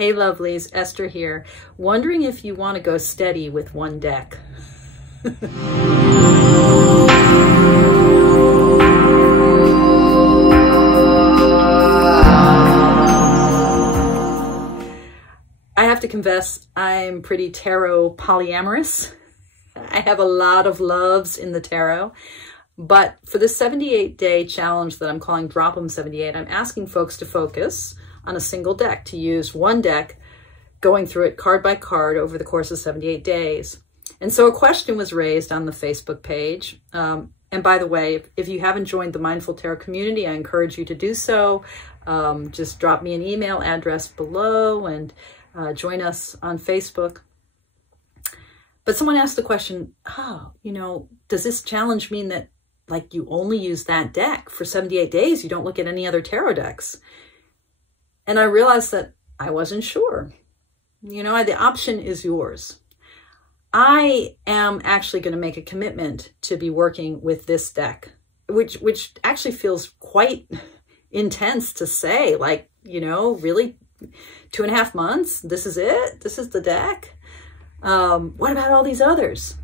Hey lovelies, Esther here. Wondering if you want to go steady with one deck. I have to confess, I'm pretty tarot polyamorous. I have a lot of loves in the tarot. But for the 78-day challenge that I'm calling Drop 'em 78, I'm asking folks to focus on a single deck, to use one deck, going through it card by card over the course of 78 days. And so a question was raised on the Facebook page. And by the way, if you haven't joined the Mindful Tarot community, I encourage you to do so. Just drop me an email address below and join us on Facebook. But someone asked the question, oh, you know, does this challenge mean that like you only use that deck for 78 days? You don't look at any other tarot decks? And I realized that I wasn't sure. You know, the option is yours. I am actually going to make a commitment to be working with this deck, which actually feels quite intense to say, like, you know, really 2.5 months? This is it? This is the deck? What about all these others?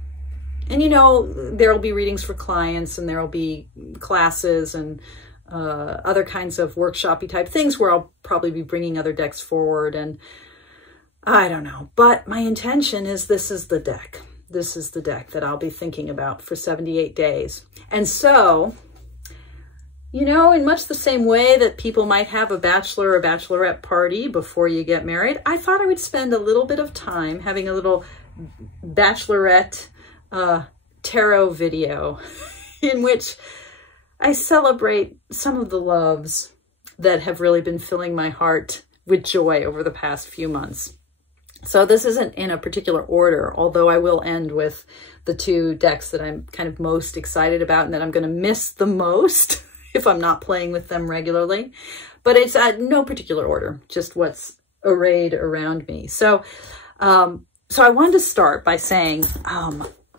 And, you know, there'll be readings for clients and there'll be classes and other kinds of workshop-y type things where I'll probably be bringing other decks forward, and I don't know. But my intention is this is the deck. This is the deck that I'll be thinking about for 78 days. And so, you know, in much the same way that people might have a bachelor or bachelorette party before you get married, I thought I would spend a little bit of time having a little bachelorette tarot video in which I celebrate some of the loves that have really been filling my heart with joy over the past few months. So this isn't in a particular order, although I will end with the 2 decks that I'm kind of most excited about and that I'm going to miss the most if I'm not playing with them regularly. But it's no particular order, just what's arrayed around me. So, so I wanted to start by saying,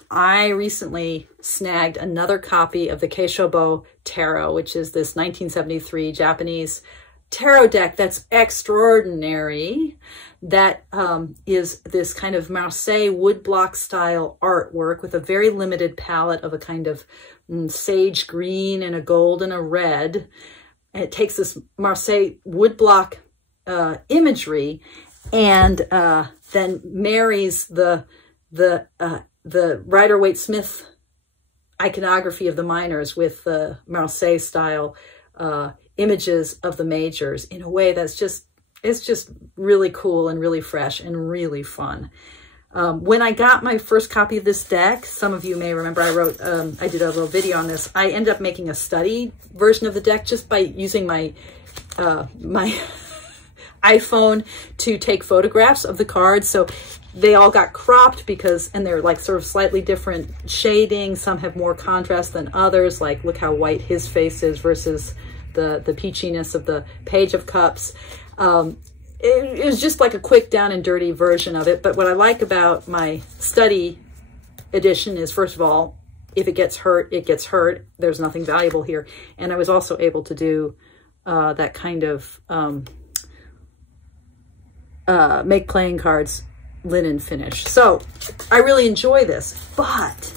I recently snagged another copy of the Keshobo Tarot, which is this 1973 Japanese tarot deck that's extraordinary. That is this kind of Marseille woodblock style artwork with a very limited palette of a kind of sage green and a gold and a red. And it takes this Marseille woodblock imagery and then marries the Rider-Waite-Smith iconography of the minors with the Marseille style images of the majors in a way that's just, it's just really cool and really fresh and really fun. When I got my first copy of this deck, some of you may remember I did a little video on this. I ended up making a study version of the deck just by using my my iPhone to take photographs of the cards. So they all got cropped because, and they're like sort of slightly different shading. Some have more contrast than others. Like look how white his face is versus the peachiness of the Page of Cups. It was just like a quick down and dirty version of it. But what I like about my study edition is, first of all, if it gets hurt, it gets hurt. There's nothing valuable here. And I was also able to do that kind of make playing cards linen finish. So I really enjoy this. But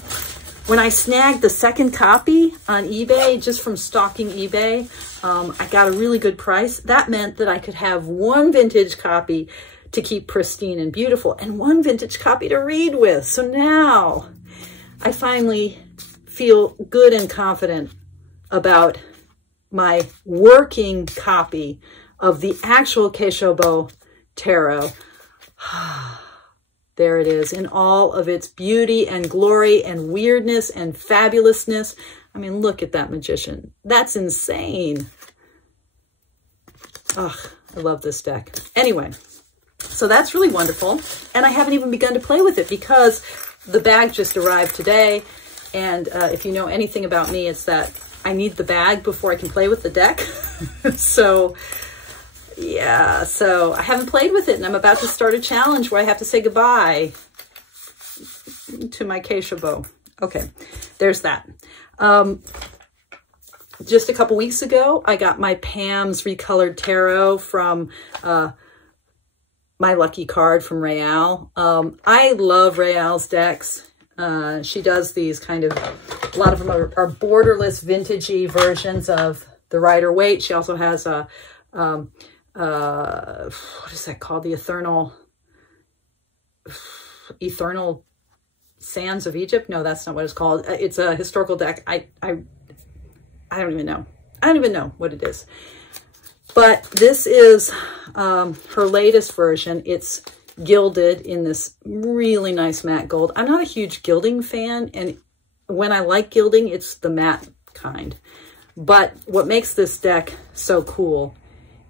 when I snagged the second copy on eBay, just from stalking eBay, I got a really good price. That meant that I could have one vintage copy to keep pristine and beautiful and one vintage copy to read with. So now I finally feel good and confident about my working copy of the actual Keshobo Tarot. There it is in all of its beauty and glory and weirdness and fabulousness. I mean, look at that magician. That's insane. Ugh, I love this deck. Anyway, so that's really wonderful. And I haven't even begun to play with it because the bag just arrived today. And if you know anything about me, it's that I need the bag before I can play with the deck. So yeah, so I haven't played with it, and I'm about to start a challenge where I have to say goodbye to my Keshobo. Okay, there's that. Just a couple weeks ago, I got my Pam's Recolored Tarot from my lucky card from Raelle. I love Raelle's decks. She does these kind of, a lot of them are borderless vintagey versions of the Rider-Waite. She also has a, what is that called? The Ethernal Sands of Egypt? No, that's not what it's called. It's a historical deck. I don't even know. I don't even know what it is. But this is her latest version. It's gilded in this really nice matte gold. I'm not a huge gilding fan, and when I like gilding, it's the matte kind. But what makes this deck so cool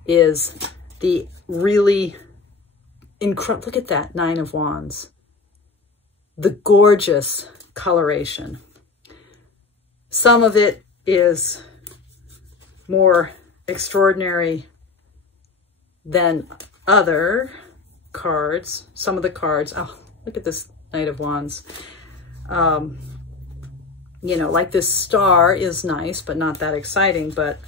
is the really incredible, look at that, 9 of Wands. The gorgeous coloration. Some of it is more extraordinary than other cards. Some of the cards, oh, look at this Knight of Wands. You know, like this star is nice, but not that exciting. But,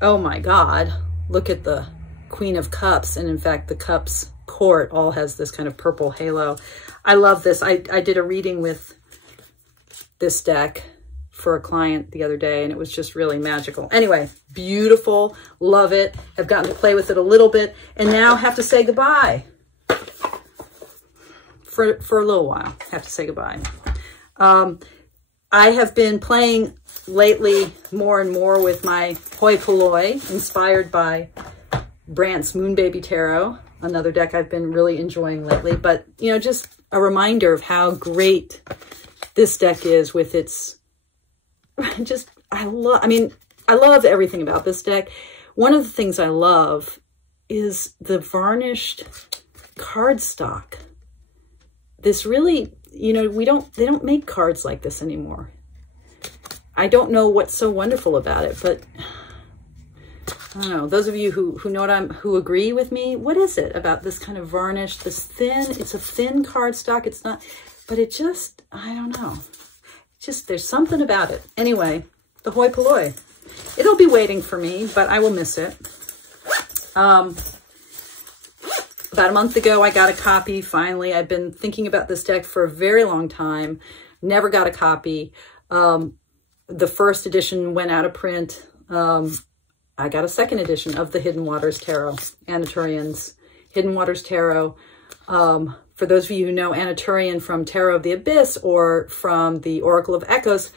oh my God, look at the Queen of Cups. And in fact, the Cups court all has this kind of purple halo. I love this. I did a reading with this deck for a client the other day, and it was just really magical. Anyway, beautiful, love it. I've gotten to play with it a little bit, and now have to say goodbye for a little while. Have to say goodbye. I have been playing lately more and more with my hoi polloi, inspired by Brandt's Moonbaby Tarot, another deck I've been really enjoying lately. But, you know, just a reminder of how great this deck is with its, just, I love everything about this deck. One of the things I love is the varnished cardstock. This really, you know, they don't make cards like this anymore. I don't know what's so wonderful about it, but I don't know. Those of you who know who agree with me, what is it about this kind of varnish, this thin, it's a thin cardstock. It's not, but it just, I don't know. Just, there's something about it. Anyway, the hoi polloi. It'll be waiting for me, but I will miss it. About a month ago, I got a copy, finally. I've been thinking about this deck for a very long time. Never got a copy. The first edition went out of print. I got a second edition of the Hidden Waters Tarot, Anaturian's Hidden Waters Tarot. For those of you who know Anaturian from Tarot of the Abyss or from the Oracle of Echoes,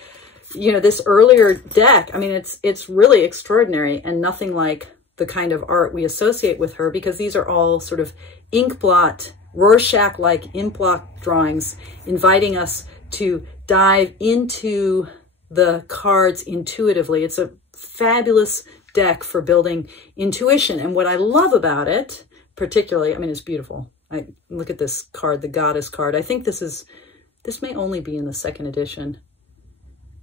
you know, this earlier deck, I mean, it's really extraordinary and nothing like the kind of art we associate with her, because these are all sort of ink blot, Rorschach-like ink blot drawings, inviting us to dive into the cards intuitively. It's a fabulous deck for building intuition. And what I love about it, particularly, I mean, it's beautiful. I look at this card, the Goddess card. I think this may only be in the second edition.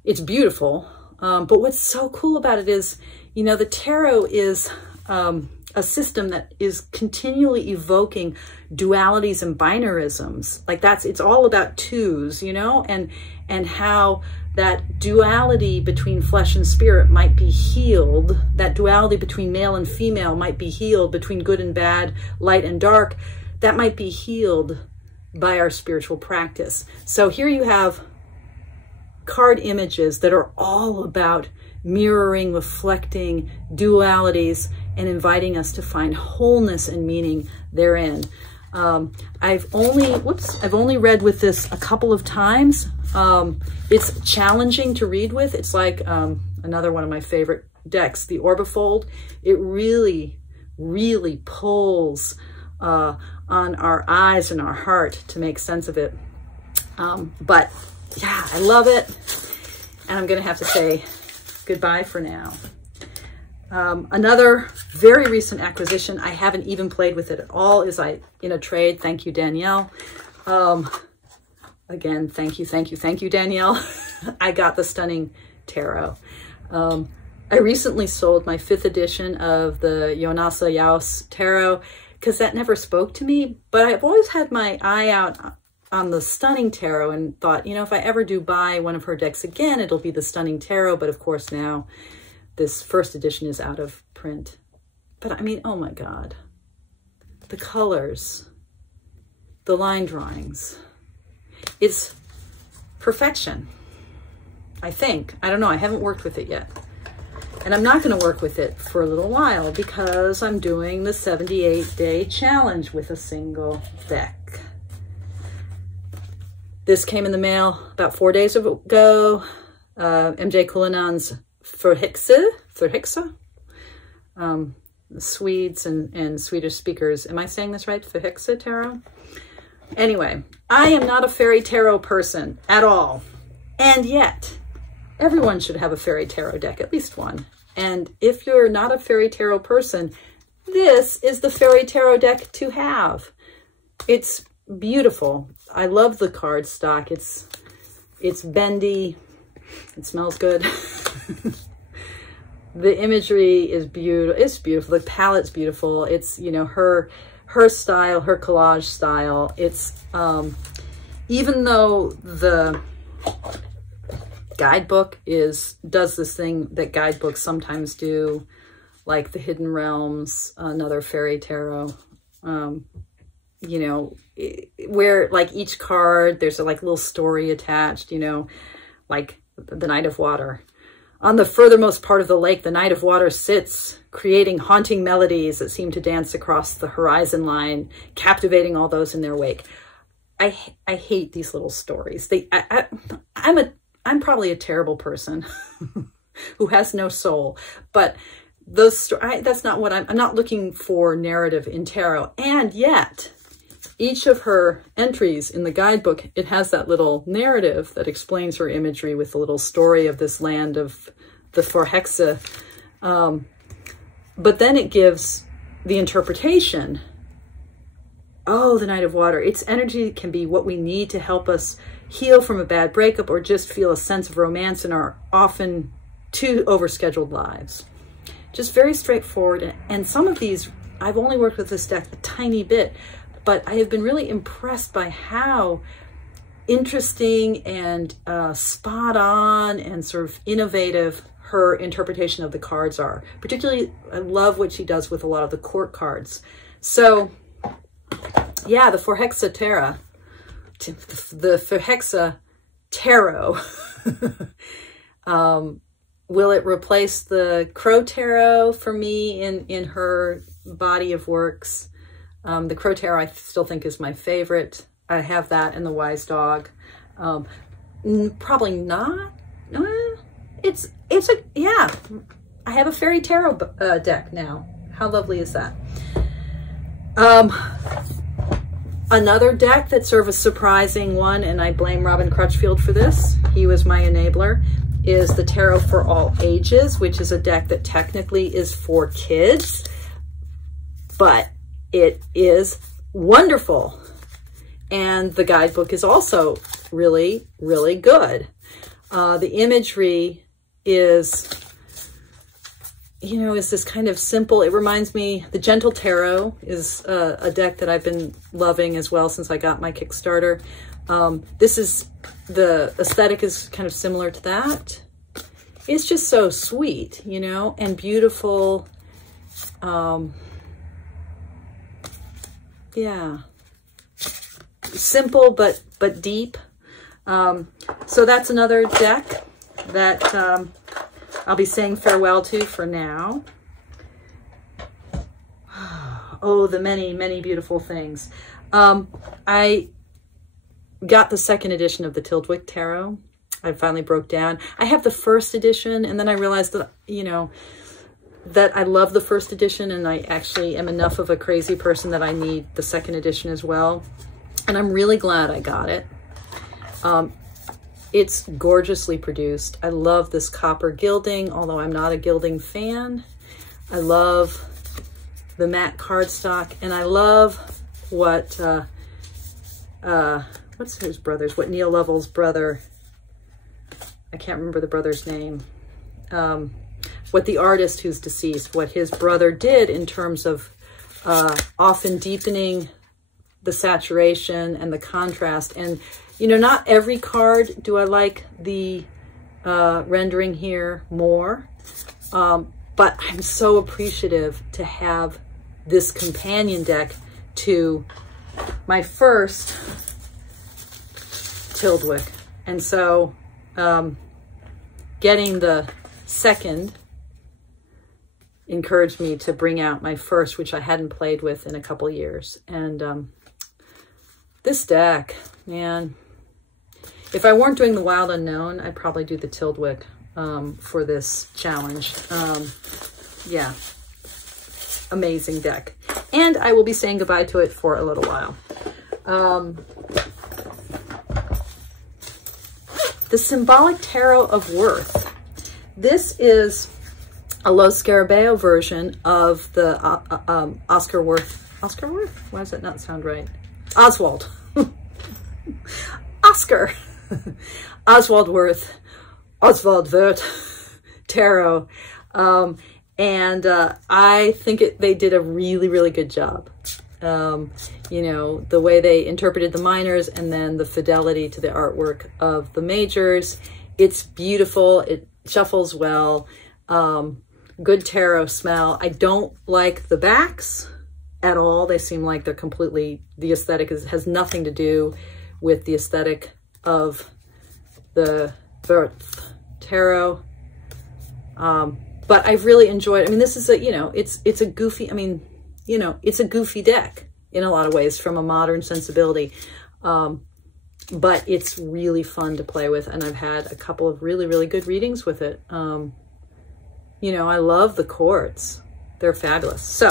It's beautiful. But what's so cool about it is, you know, the tarot is a system that is continually evoking dualities and binarisms. Like it's all about twos, you know, and how that duality between flesh and spirit might be healed. That duality between male and female might be healed, between good and bad, light and dark. That might be healed by our spiritual practice. So here you have card images that are all about mirroring, reflecting dualities, and inviting us to find wholeness and meaning therein. I've only read with this a couple of times. It's challenging to read with. It's like another one of my favorite decks, the Orbifold. It really, really pulls on our eyes and our heart to make sense of it. But yeah, I love it. And I'm going to have to say goodbye for now. Another very recent acquisition, I haven't even played with it at all, is in a trade. Thank you, Danielle. Again, thank you, Danielle. I got the Stunning Tarot. I recently sold my 5th edition of the Yonasa Yaos Tarot because that never spoke to me, but I've always had my eye out on the Stunning Tarot and thought, you know, if I ever do buy one of her decks again, it'll be the Stunning Tarot. But of course now this 1st edition is out of print. But I mean, oh my God, the colors, the line drawings. It's perfection, I think. I don't know, I haven't worked with it yet. And I'm not going to work with it for a little while because I'm doing the 78-day challenge with a single deck. This came in the mail about 4 days ago. MJ Kulinan's Förhixa. Swedes and Swedish speakers. Am I saying this right? Förhixa Tarot? Anyway, I am not a fairy tarot person at all. And yet, everyone should have a fairy tarot deck, at least one. And if you're not a fairy tarot person, this is the fairy tarot deck to have. It's beautiful. I love the cardstock. It's bendy. It smells good. The imagery is beautiful. It's beautiful. The palette's beautiful. It's, you know, her style, her collage style. It's even though the guidebook does this thing that guidebooks sometimes do, like the Hidden Realms, another fairy tarot, you know, where like each card, there's a like little story attached, you know, like the Knight of Water. On the furthermost part of the lake, the Knight of Water sits, creating haunting melodies that seem to dance across the horizon line, captivating all those in their wake. I hate these little stories. I'm probably a terrible person who has no soul, but that's not what I'm not looking for narrative in tarot. And yet, each of her entries in the guidebook, it has that little narrative that explains her imagery with a little story of this land of the Förhixa. But then it gives the interpretation. Oh, the Knight of Water. Its energy can be what we need to help us heal from a bad breakup or just feel a sense of romance in our often too overscheduled lives. Just very straightforward. And some of these, I've only worked with this deck a tiny bit, but I have been really impressed by how interesting and spot on and sort of innovative her interpretation of the cards are. Particularly, I love what she does with a lot of the court cards. So, yeah, the Förhixa Tarot. The Förhixa Tarot. Will it replace the Crow Tarot for me in her body of works? The Crow Tarot I still think is my favorite. I have that and the Wise Dog. Probably not. Yeah. I have a fairy tarot deck now. How lovely is that? Another deck that's sort of a surprising one, and I blame Robin Crutchfield for this, he was my enabler, is the Tarot for All Ages, which is a deck that technically is for kids, but it is wonderful. And the guidebook is also really, really good. The imagery is, you know, is this kind of simple, it reminds me, the Gentle Tarot is a deck that I've been loving as well since I got my Kickstarter. This is, the aesthetic is kind of similar to that. It's just so sweet, you know, and beautiful. Yeah. Simple, but deep. So that's another deck that I'll be saying farewell to for now. Oh, the many, many beautiful things. I got the second edition of the Tildwick Tarot. I finally broke down. I have the first edition, and then I realized that, you know, that I love the first edition, and I actually am enough of a crazy person that I need the second edition as well. And I'm really glad I got it. It's gorgeously produced. I love this copper gilding, although I'm not a gilding fan. I love the matte cardstock, and I love what, what's his brother's, what Neil Lovell's brother, I can't remember the brother's name, what the artist who's deceased, what his brother did in terms of often deepening the saturation and the contrast. And you know, not every card do I like the rendering here more, but I'm so appreciative to have this companion deck to my first Tildwick. And so getting the second encouraged me to bring out my first, which I hadn't played with in a couple years. And this deck, man, if I weren't doing the Wild Unknown, I'd probably do the Tildwick for this challenge. Yeah, amazing deck. And I will be saying goodbye to it for a little while. The Symbolic Tarot of Worth. This is a Los Scarabeo version of the Oscar Worth. Oscar Worth? Why does that not sound right? Oswald. Oscar. Oswald Worth. Oswald Wirth Tarot. And I think they did a really, really good job. You know, the way they interpreted the minors and then the fidelity to the artwork of the majors. It's beautiful. It shuffles well. Good tarot smell. I don't like the backs at all. They seem like they're completely, the aesthetic has nothing to do with the aesthetic of the Wirth Tarot. But I've really enjoyed, I mean, this is a, you know, it's a goofy, I mean, you know, it's a goofy deck in a lot of ways from a modern sensibility. But it's really fun to play with. And I've had a couple of really, really good readings with it. You know, I love the chords. They're fabulous. So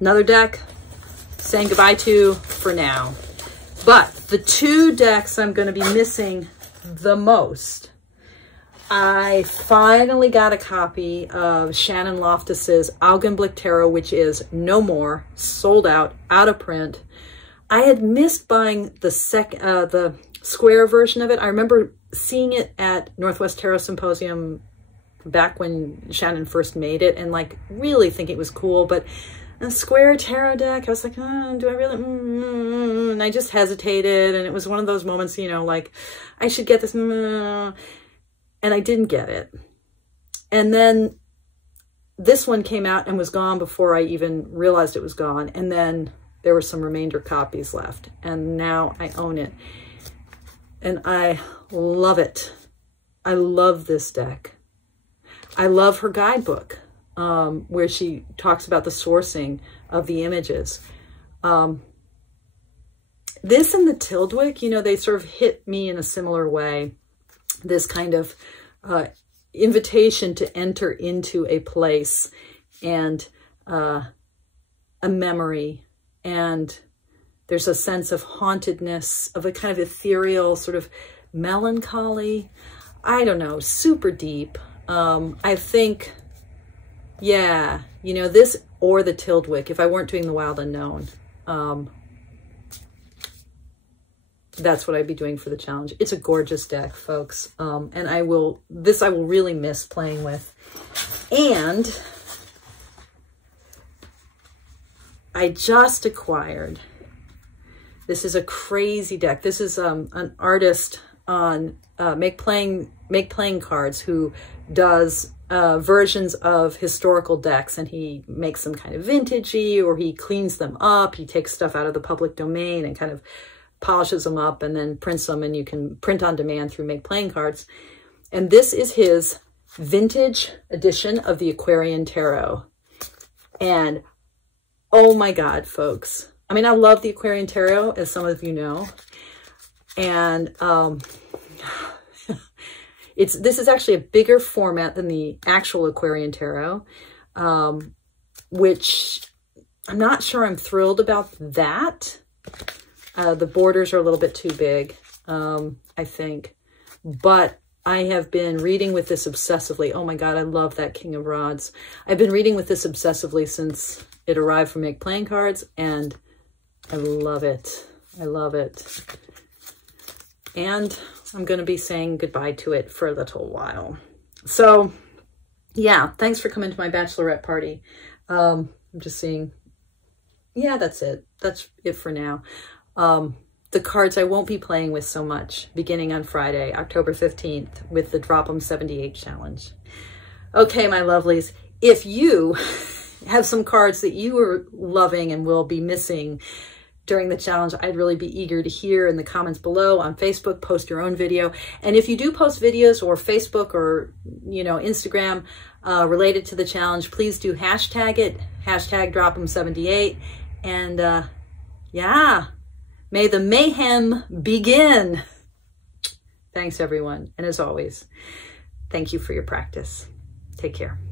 another deck saying goodbye to for now. But the two decks I'm going to be missing the most, I finally got a copy of Shannon Loftus's Augenblick Tarot, which is no more, sold out of print. I had missed buying the square version of it. I remember seeing it at Northwest Tarot Symposium back when Shannon first made it and like really think it was cool. But a square tarot deck, I was like, oh, do I really? And I just hesitated. And it was one of those moments, you know, like I should get this. And I didn't get it. And then this one came out and was gone before I even realized it was gone. And then there were some remainder copies left. And now I own it. And I love it. I love this deck. I love her guidebook, where she talks about the sourcing of the images. This and the Tildwick, you know, they sort of hit me in a similar way. This kind of invitation to enter into a place and a memory. And there's a sense of hauntedness, of a kind of ethereal sort of melancholy. I don't know, super deep. I think, yeah, you know, this or the Tildwick, if I weren't doing the Wild Unknown, that's what I'd be doing for the challenge. It's a gorgeous deck, folks. And I will really miss playing with. And I just acquired, this is a crazy deck. This is an artist on Make Playing Cards who does versions of historical decks, and he makes them kind of vintagey, or he cleans them up. He takes stuff out of the public domain and kind of polishes them up and then prints them, and you can print on demand through Make Playing Cards. And this is his vintage edition of the Aquarian Tarot. And oh my God, folks. I mean, I love the Aquarian Tarot, as some of you know. And this is actually a bigger format than the actual Aquarian Tarot, which I'm not sure I'm thrilled about that. The borders are a little bit too big, I think. But I have been reading with this obsessively. Oh my God, I love that King of Rods. I've been reading with this obsessively since it arrived from Make Playing Cards, and I love it. I love it. And I'm going to be saying goodbye to it for a little while. So, yeah, thanks for coming to my bachelorette party. I'm just seeing, yeah, that's it. That's it for now. The cards I won't be playing with so much, beginning on Friday, October 15th, with the Drop 'em 78 challenge. Okay, my lovelies, if you have some cards that you are loving and will be missing during the challenge, I'd really be eager to hear in the comments below. On Facebook, post your own video. And if you do post videos or Facebook or, you know, Instagram related to the challenge, please do hashtag it, hashtag DropEm78. And yeah, may the mayhem begin. Thanks, everyone. And as always, thank you for your practice. Take care.